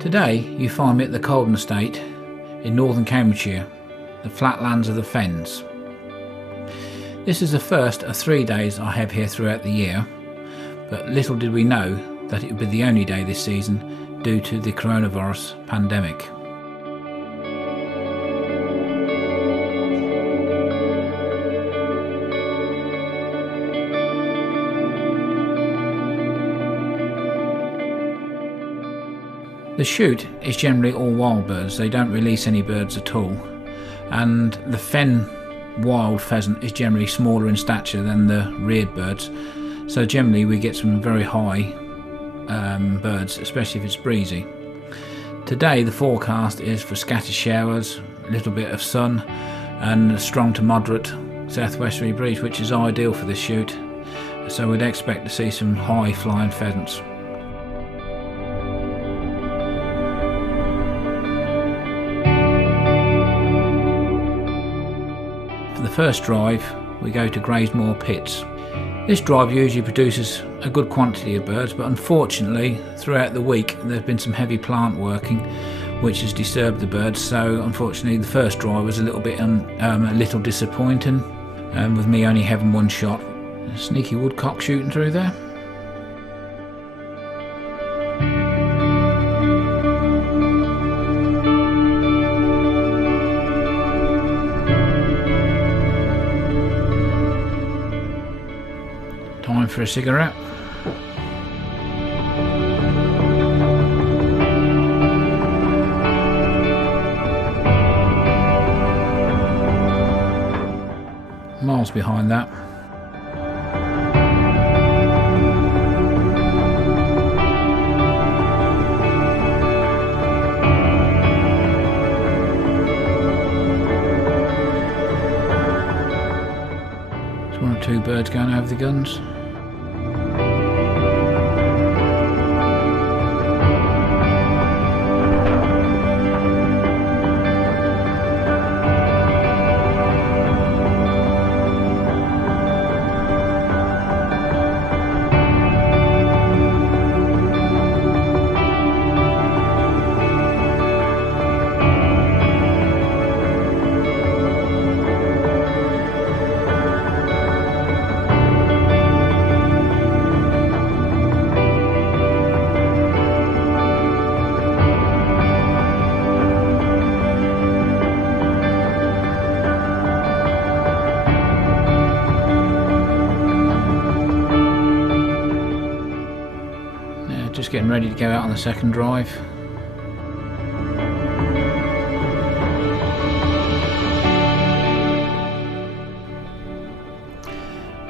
Today you find me at the Coldham estate in northern Cambridgeshire, the flatlands of the Fens. This is the first of 3 days I have here throughout the year, but little did we know that it would be the only day this season due to the coronavirus pandemic. The shoot is generally all wild birds, they don't release any birds at all, and the fen wild pheasant is generally smaller in stature than the reared birds, so generally we get some very high birds, especially if it's breezy. Today the forecast is for scattered showers, a little bit of sun and a strong to moderate southwesterly breeze, which is ideal for this shoot, so we'd expect to see some high flying pheasants. For the first drive we go to Gravemore pits. This drive usually produces a good quantity of birds, but unfortunately throughout the week there's been some heavy plant working which has disturbed the birds, so unfortunately the first drive was a little disappointing, with me only having one shot. A sneaky woodcock shooting through there. Time for a cigarette. Miles behind that. There's one or two birds going over the guns. Just getting ready to go out on the second drive.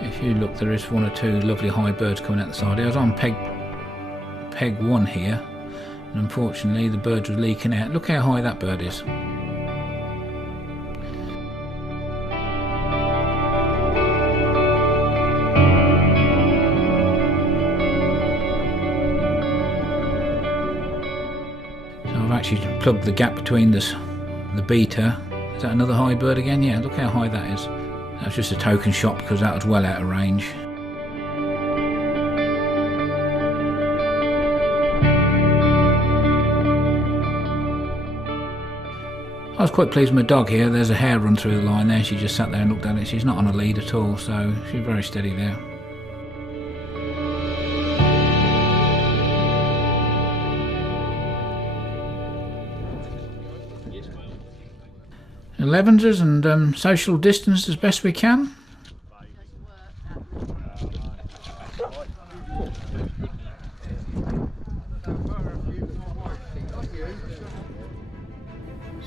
If you look, there is one or two lovely high birds coming out the side. I was on peg 1 here, and unfortunately the birds were leaking out. Look how high that bird is. Actually plugged the gap between the beta. Is that another high bird again? Yeah, look how high that is. That's just a token shot because that was well out of range. I was quite pleased with my dog here. There's a hare run through the line there. She just sat there and looked at it. She's not on a lead at all, so she's very steady there. Elevenses and social distance as best we can.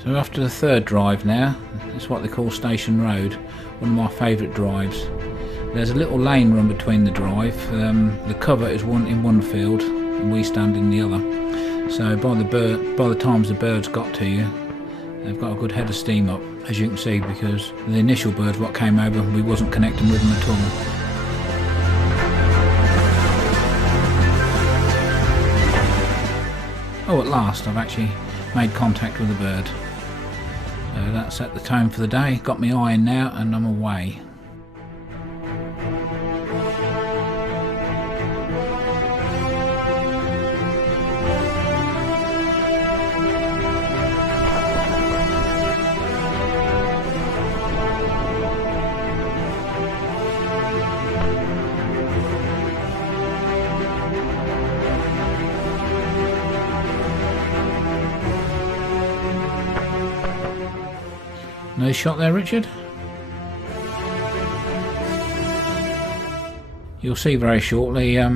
So after the third drive now, it's what they call Station Road, one of my favourite drives. There's a little lane run between the drive. The cover is in one field and we stand in the other. So by the time the birds got to you, they've got a good head of steam up, as you can see, because the initial birds what came over, we wasn't connecting with them at all. Oh, at last I've actually made contact with a bird. So that set the tone for the day, got me eye in now and I'm away. Nice shot there, Richard. You'll see very shortly a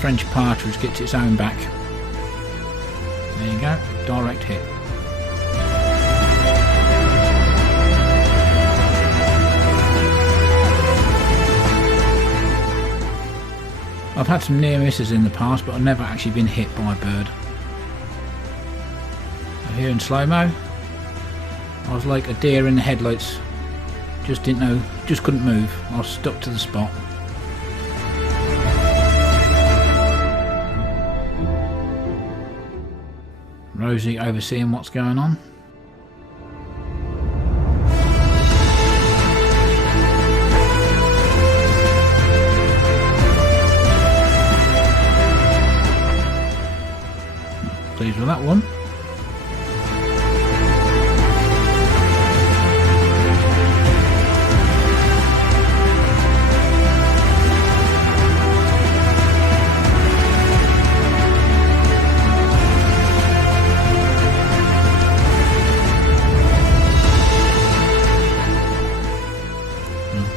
French partridge gets its own back. There you go, direct hit. I've had some near misses in the past, but I've never actually been hit by a bird. Here in slow-mo, I was like a deer in the headlights. Just didn't know, just couldn't move. I was stuck to the spot. Rosie overseeing what's going on. Pleased with that one.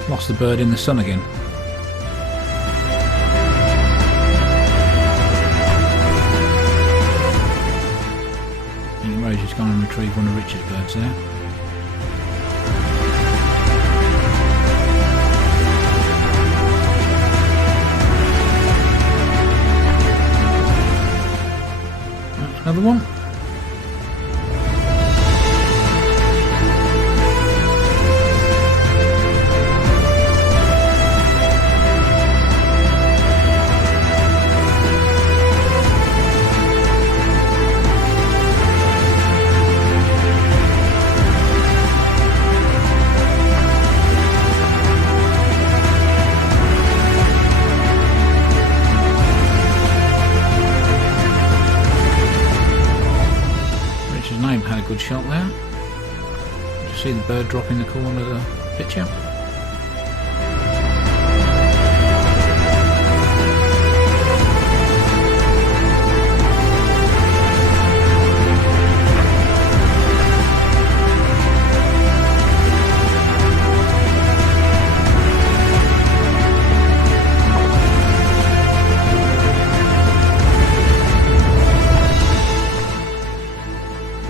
Lost the bird in the sun again. I think Rosie's gone and retrieved one of Richard's birds there. Another one. Had a good shot there. Did you see the bird drop in the corner of the picture?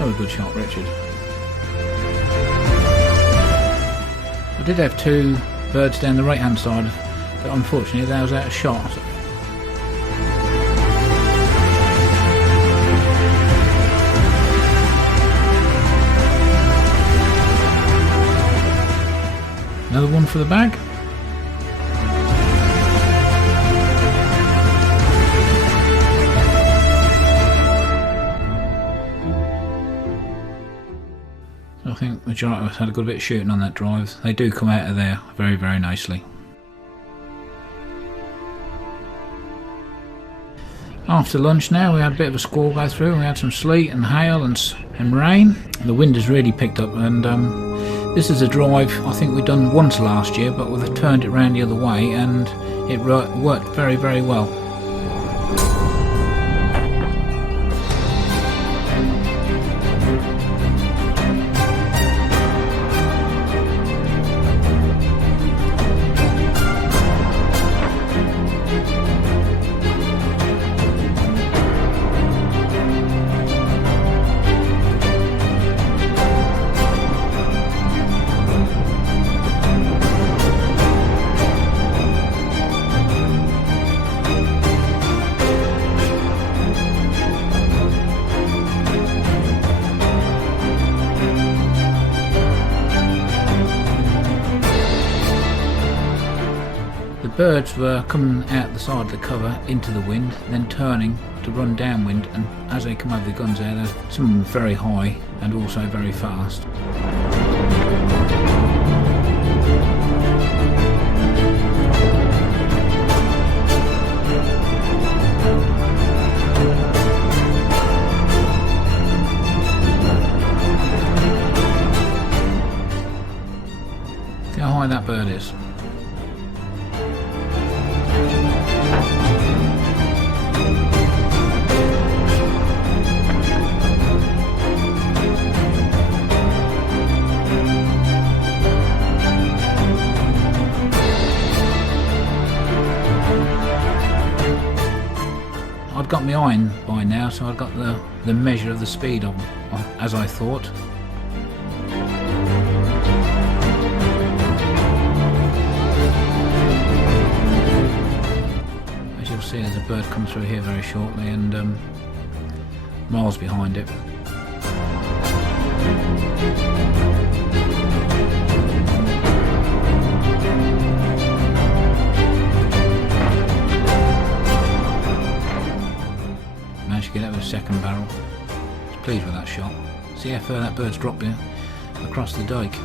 A good shot, Richard. I did have two birds down the right hand side, but unfortunately they was out of shot. Another one for the bag. I think the majority of us had a good bit of shooting on that drive. They do come out of there very, very nicely. After lunch now we had a bit of a squall go through. We had some sleet and hail and rain. The wind has really picked up, and this is a drive I think we'd done once last year, but we've turned it round the other way and it worked very, very well. Birds were coming out the side of the cover into the wind, then turning to run downwind, and as they come over the guns there, some of them very high and also very fast. See how high that bird is. flying by now, so I got the measure of the speed of as I thought. As you'll see, there's a bird come through here very shortly, and miles behind it. Managed to get out with a second barrel. I was pleased with that shot. See how far that bird's dropped here across the dike.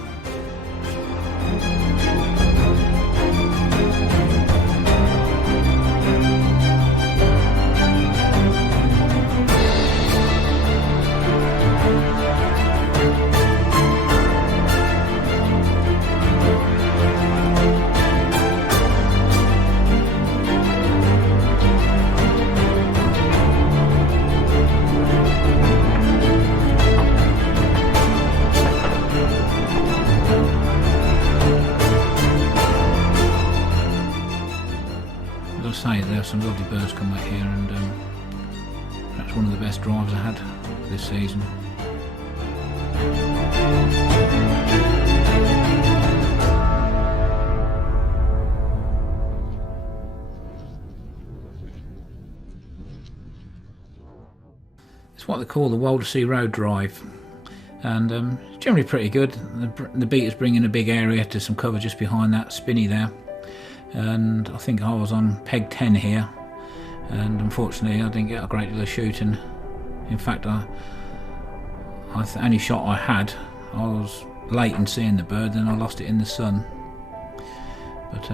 As I say, there are some lovely birds come out here, and perhaps one of the best drives I had this season. It's what they call the Waldersea Road drive, and generally pretty good. The beaters bring in a big area to some cover just behind that spinney there. And I think I was on peg 10 here, and unfortunately I didn't get a great deal of shooting. In fact, the only shot I had, I was late in seeing the bird, and I lost it in the sun. But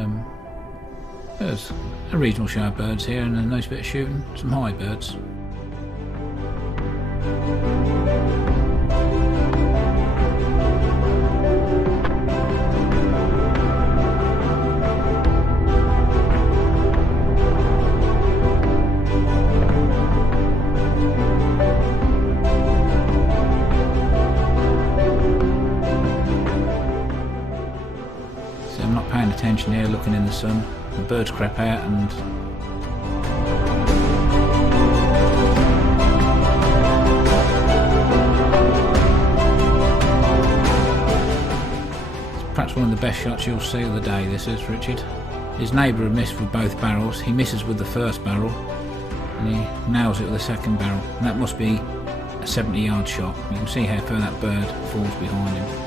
there's a reasonable show of birds here, and a nice bit of shooting, some high birds. I'm not paying attention here, looking in the sun. The birds crept out, and it's perhaps one of the best shots you'll see of the day, this is, Richard. His neighbour had missed with both barrels. He misses with the first barrel, and he nails it with the second barrel. And that must be a 70-yard shot. You can see how far that bird falls behind him.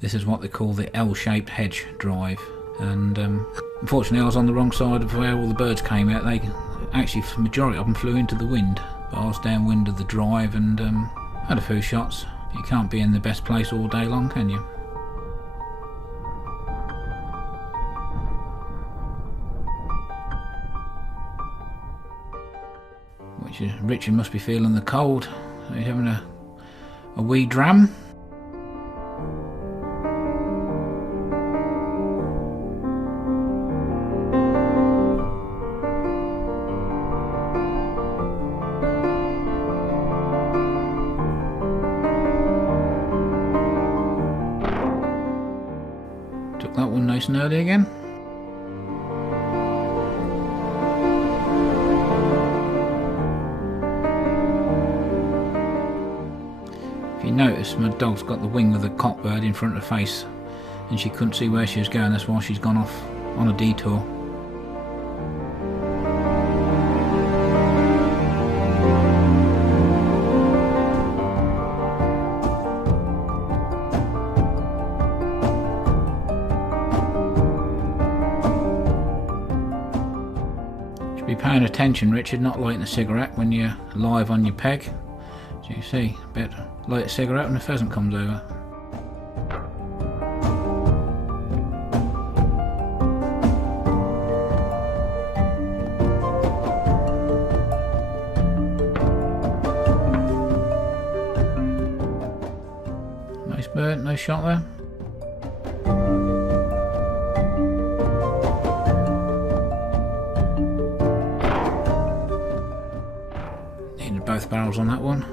This is what they call the L-shaped hedge drive, and unfortunately I was on the wrong side of where all the birds came out. They actually, the majority of them flew into the wind, but I was downwind of the drive and had a few shots. You can't be in the best place all day long, can you? Richard must be feeling the cold. He's having a wee dram. Took that one nice and early again. If you notice, my dog's got the wing of the cockbird in front of her face, and she couldn't see where she was going. That's why she's gone off on a detour. Be paying attention, Richard, not lighting a cigarette when you're live on your peg. So you see, bet light a cigarette when the pheasant comes over. Nice shot there. Needed both barrels on that one.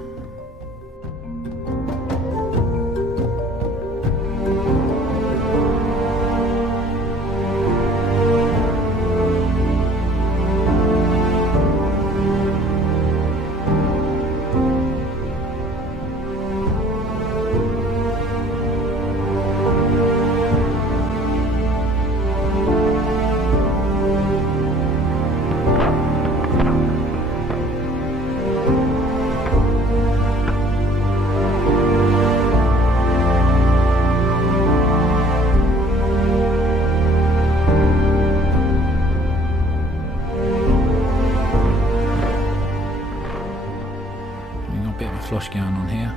Bit of a flush going on here.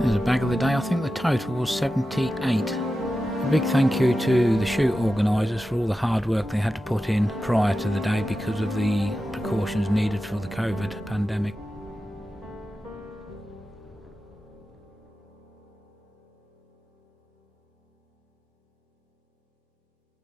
There's a bag of the day. I think the total was 78. A big thank you to the shoot organisers for all the hard work they had to put in prior to the day because of the precautions needed for the COVID pandemic.